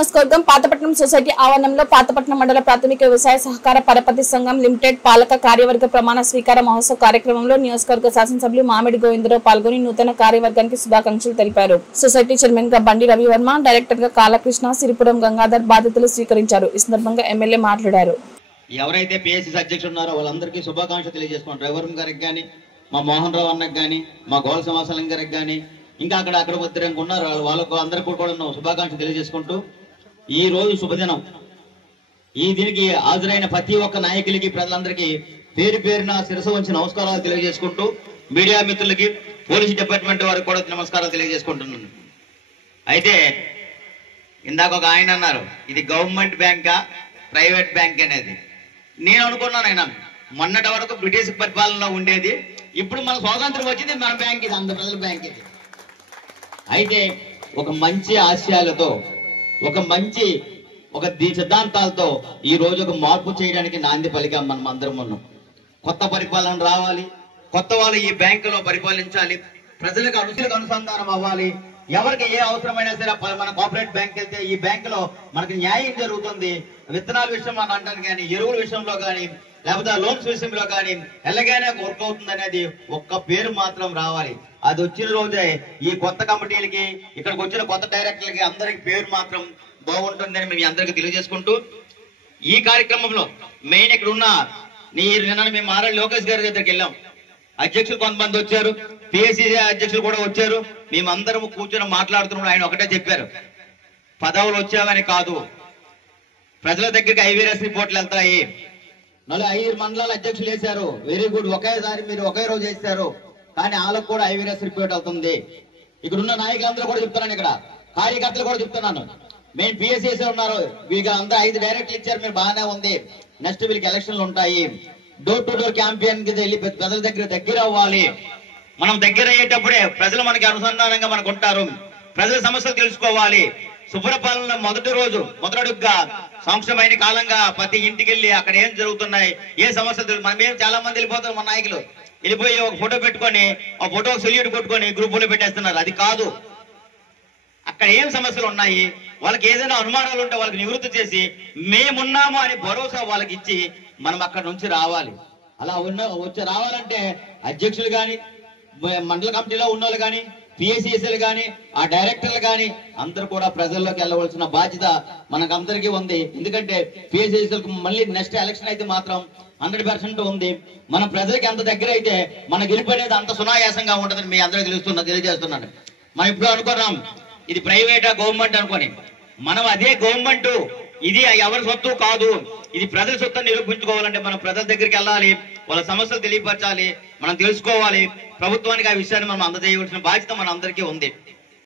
నియోజకవర్గం పాతపట్నం సొసైటీ ఆవరణంలో పాతపట్నం మండల ప్రాథమిక వ్యవసాయ సహకార పరపతి సంఘం లిమిటెడ్ పాలక కార్యవర్గ ప్రమాణ స్వీకార మహోత్సవ కార్యక్రమంలో నియోజకవర్గ శాసనసభ్యులు మామిడి గోవిందరావు పాల్గొని నూతన కార్యవర్గానికి శుభాకాంక్షలు తెలిపారు. సొసైటీ చైర్మన్ గా బండి రవివర్మ, డైరెక్టర్ గా కాలకృష్ణ, సిరిపురం గంగాధర్ బాధ్యతలు స్వీకరించారు. ఈ సందర్భంగా ఎమ్మెల్యే మాట్లాడారు. ఎవరైతే పిఎస్సి అధ్యక్షులు ఉన్నారో వాళ్ళందరికీ శుభాకాంక్షలు తెలియజేసుకుంటారు. రవివర్మ గారికి కానీ, మా మోహన్ రావు అన్నకి కానీ, మా గోల సింహాచలం గారికి కానీ, ఇంకా అక్కడ ఉత్తరం ఉన్నారు వాళ్ళకు అందరికీ కూడా శుభాకాంక్షలు తెలియజేసుకుంటూ ఈ రోజు శుభదినం. ఈ దీనికి హాజరైన ప్రతి ఒక్క నాయకులకి ప్రజలందరికీ పేరు పేరున శిరసు వంచి నమస్కారాలు తెలియజేసుకుంటూ మీడియా మిత్రులకి, పోలీస్ డిపార్ట్మెంట్ వారికి కూడా నమస్కారాలు తెలియజేసుకుంటున్నాను. అయితే ఇందాక ఒక ఆయన అన్నారు, ఇది గవర్నమెంట్ బ్యాంకా ప్రైవేట్ బ్యాంక్ అనేది. నేను అనుకున్నాను, ఆయన మొన్నటి వరకు బ్రిటిష్ పరిపాలనలో ఉండేది, ఇప్పుడు మన స్వాతంత్రం వచ్చింది, మన బ్యాంక్ ఇది, అంత ప్రజల బ్యాంక్ ఇది. అయితే ఒక మంచి ఆశయాలతో, ఒక మంచి సిద్ధాంతాలతో ఈ రోజు ఒక మార్పు చేయడానికి నాంది పలికాం. మనం అందరం ఉన్నాం. కొత్త పరిపాలన రావాలి, కొత్త వాళ్ళు ఈ బ్యాంకులో పరిపాలించాలి, ప్రజలకు అనుసంధానం అవ్వాలి. ఎవరికి ఏ అవసరమైనా సరే మన కోఆపరేటివ్ బ్యాంక్ వెళ్తే ఈ బ్యాంకులో మనకి న్యాయం జరుగుతుంది. విత్తనాల విషయం మనం అంటాను కానీ, ఎరువుల విషయంలో కానీ, లేకపోతే లోన్స్ విషయంలో కానీ ఎలాగైనా వర్క్ అవుతుంది అనేది ఒక్క పేరు మాత్రం రావాలి. అది వచ్చిన రోజే ఈ కొత్త కమిటీలకి, ఇక్కడికి వచ్చిన కొత్త డైరెక్టర్లకి అందరికి పేరు మాత్రం బాగుంటుందని మేము అందరికీ తెలియజేసుకుంటూ ఈ కార్యక్రమంలో మెయిన్ ఇక్కడ ఉన్న నిన్న మేము మారాలి లోకేష్ గారి దగ్గరికి వెళ్ళాం. అధ్యక్షులు కొంతమంది వచ్చారు, పిఎస్సి అధ్యక్షులు కూడా వచ్చారు. మేమందరం కూర్చొని మాట్లాడుతున్నప్పుడు ఆయన ఒకటే చెప్పారు, పదవులు వచ్చావని కాదు, ప్రజల దగ్గరికి ఐవీఆర్ఎస్ రిపోర్ట్లు వెళ్తాయి. 5 మండలాల అధ్యక్షులు వేశారు, వెరీ గుడ్, ఒకేసారి మీరు ఒకే రోజు వేశారు, కానీ వాళ్ళకు కూడా ఐవీఆర్ఎస్ రిపోర్ట్ అవుతుంది. ఇక్కడ ఉన్న నాయకులందరూ కూడా చెప్తున్నాను, ఇక్కడ కార్యకర్తలు కూడా చెప్తున్నాను, మేము పిఎస్సి ఉన్నారు, వీళ్ళకి అందరూ 5 డైరెక్టర్లు ఇచ్చారు, మీరు బాగానే ఉంది, నెక్స్ట్ వీళ్ళకి ఎలక్షన్లు ఉంటాయి. డోర్ టు డోర్ క్యాంపెయిన్ కి వెళ్ళి ప్రజల దగ్గర అవ్వాలి. మనం దగ్గర అయ్యేటప్పుడే ప్రజలు మనకి అనుసంధానంగా మనకు ఉంటారు. ప్రజల సమస్యలు తెలుసుకోవాలి. శుభ్రపాలన మొదటి రోజు మొదటడుగ్గా సంక్షమైన కాలంగా ప్రతి ఇంటికి వెళ్ళి అక్కడ ఏం జరుగుతున్నాయి, ఏ సమస్యలు, మనమేం చాలా మంది వెళ్ళిపోతారు, మన నాయకులు వెళ్ళిపోయి ఒక ఫోటో పెట్టుకొని ఆ ఫోటో సెల్యూట్ కొట్టుకొని గ్రూపులో పెట్టేస్తున్నారు. అది కాదు, అక్కడ ఏం సమస్యలు ఉన్నాయి, వాళ్ళకి ఏదైనా అనుమానాలు ఉంటే వాళ్ళకి నివృత్తి చేసి మేమున్నాము అని భరోసా వాళ్ళకి ఇచ్చి మనం అక్కడ నుంచి రావాలి. అలా వచ్చి రావాలంటే అధ్యక్షులు కానీ, మండల కమిటీలో ఉన్న వాళ్ళు కానీ, పిఎస్సిఎస్ఎల్ కానీ, ఆ డైరెక్టర్లు కానీ అందరూ కూడా ప్రజల్లోకి వెళ్ళవలసిన బాధ్యత మనకందరికీ ఉంది. ఎందుకంటే పిఎస్సిఎస్ఎల్ మళ్ళీ నెక్స్ట్ ఎలక్షన్ అయితే మాత్రం 100% ఉంది. మన ప్రజలకి అంత దగ్గర అయితే మన గెలుపు అనేది అంత సునాయాసంగా ఉంటుందని మీ అందరికీ తెలియజేస్తున్నాను. మనం ఇప్పుడు అనుకున్నాం ఇది ప్రైవేటా గవర్నమెంట్ అనుకొని, మనం అదే గవర్నమెంట్, ఇది ఎవరి సొత్తు కాదు, ఇది ప్రజల సొత్తు నిరూపించుకోవాలంటే మనం ప్రజల దగ్గరికి వెళ్ళాలి, వాళ్ళ సమస్యలు తెలియపరచాలి, మనం తెలుసుకోవాలి. ప్రభుత్వానికి ఆ విషయాన్ని మనం అందజేయవలసిన బాధ్యత మన అందరికీ ఉంది.